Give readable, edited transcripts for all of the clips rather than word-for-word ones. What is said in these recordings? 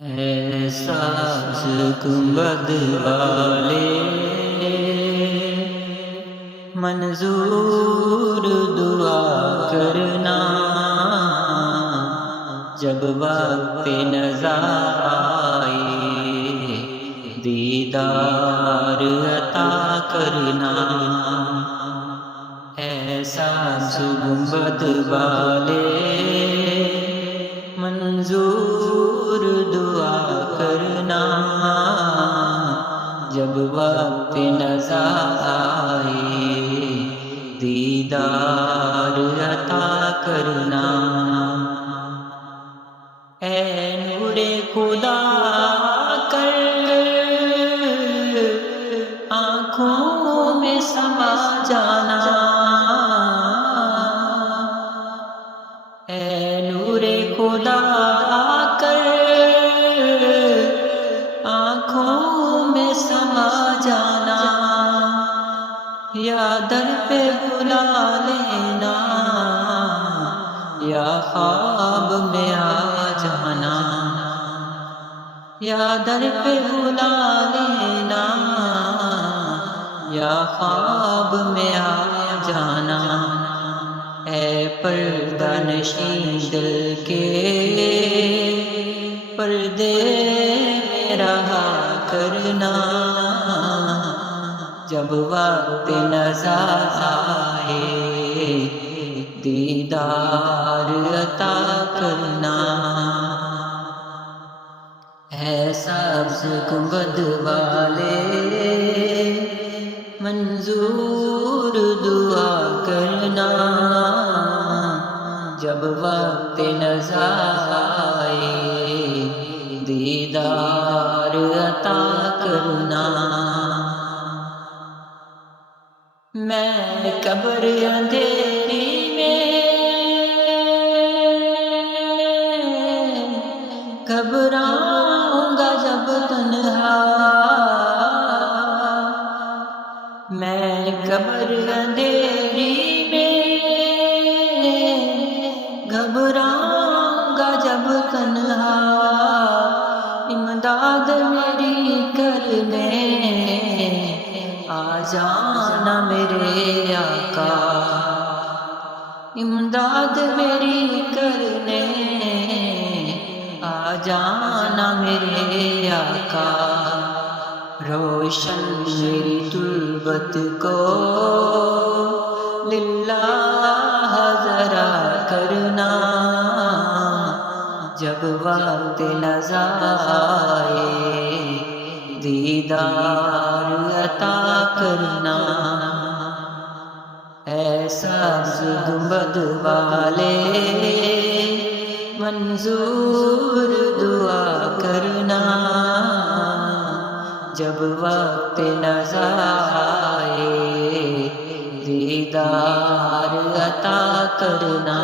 احساس گنبد والے منظور دعا کرنا، جب وقت نظر آئے دیدار عطا کرنا۔ احساس گنبد والے منظور دعا کرنا، جب وقت نظر آئے دیدار عطا کرنا۔ اے نور خدا کر آنکھوں میں سما جانا، اے نور خدا کر آنکھوں میں سما جانا، یا در پہ بلا لینا یا خواب میں آ جانا، یا در پہ بلا لینا یا خواب میں آ جانا۔ اے پردہ نشین دل کے پردے میں رہا کرنا، جب وقت نظر آئے دیدار عطا کرنا۔ اے سبز گنبد والے منظور دعا کرنا، جب وقت نظر آئے دیدار عطا کرنا۔ میں قبر اندھیری میں گھبراؤں گا جب تنہا، میں قبر اندھیری میں گھبراؤں گا جب تنہا، امداد میری کرنے آ جانا میرے آقا، امداد میری کرنے آ جانا میرے آقا۔ روشن میری تربت کو للہ ذرا کرنا، جب وقت نظر آئے دیدار عطا کرنا۔ اے سبز گنبد والے منظور دعا کرنا، جب وقت نظر آئے دیدار عطا کرنا۔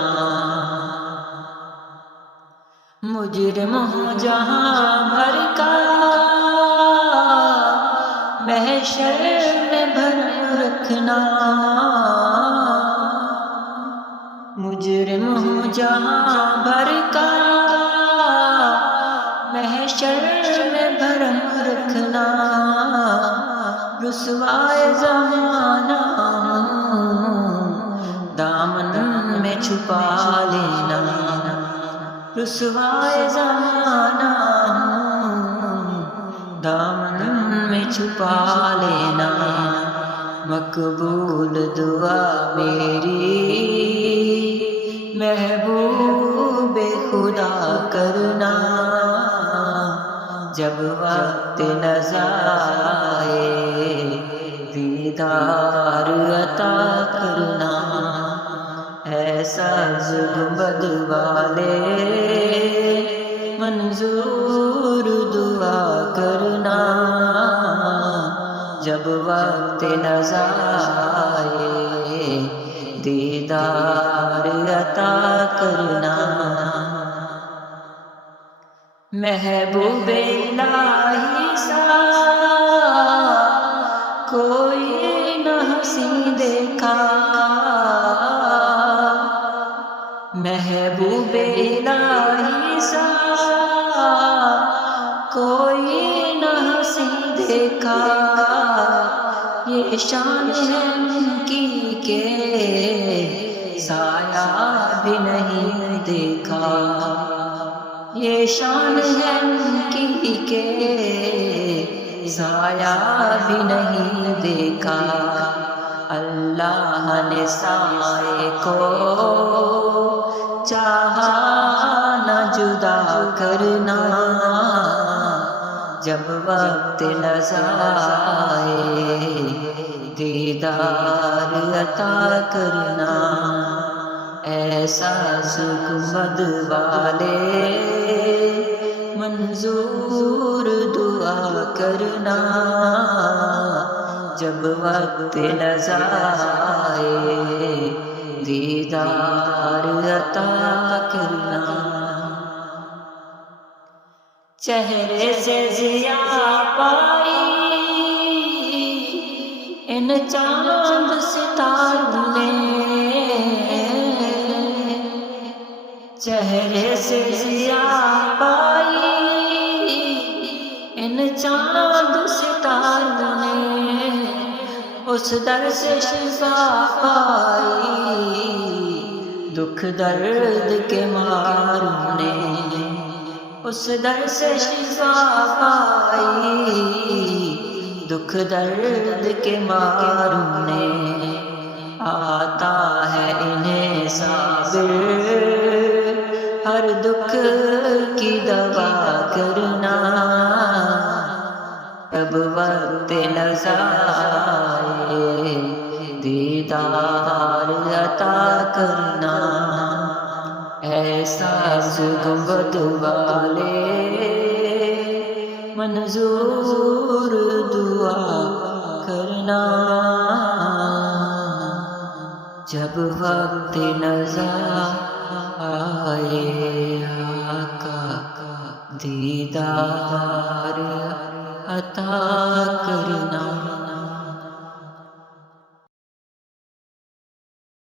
مجرم ہوں جہاں بھر کا محشر میں بھرم رکھنا، مجرم ہوں جہاں بھر کا محشر میں بھرم رکھنا، رسوائے زمانہ دامن میں چھپا لینا، رسوائے زمانہ دامن میں چھپا لینا۔ مقبول دعا میری محبوب خدا کرنا، جب وقت نظر آئے دیدار عطا کرنا۔ اے سبز گنبد والے منظور دعا کرنا، جب وقت نظر آئے دیدار عطا کرنا۔ محبوب الہی سا کوئی نہ حسین دیکھا، محبوب الہی سا دیکھا، یہ شان ہے ان کی کہ سایہ بھی نہیں دیکھا، یہ شان ہے ان کی کہ سایہ بھی نہیں دیکھا۔ اللہ نے سائے کو چاہا نہ جدا کرنا، جب وقت نظر آئے دیدار عطا کرنا، ایسا سکمد والے منظور دعا کرنا، جب وقت نظر آئے دیدار عطا کرنا۔ چہرے سے ضیاء پائی ان چاند ستاروں نے، چہرے سے ضیاء پائی ان چاند ستاروں نے، اس در سے شفا پائی دکھ درد کے ماروں نے، اس در سے شفا پائی دکھ درد کے ماروں نے، آتا ہے انہیں صابر ہر دکھ کی دوا کرنا، اب وقت نظر آئے دیدار عطا کرنا، ایسا سکمد والے منظور دعا کرنا، جب وقت نظر آئے آقا دیدار عطا کرنا۔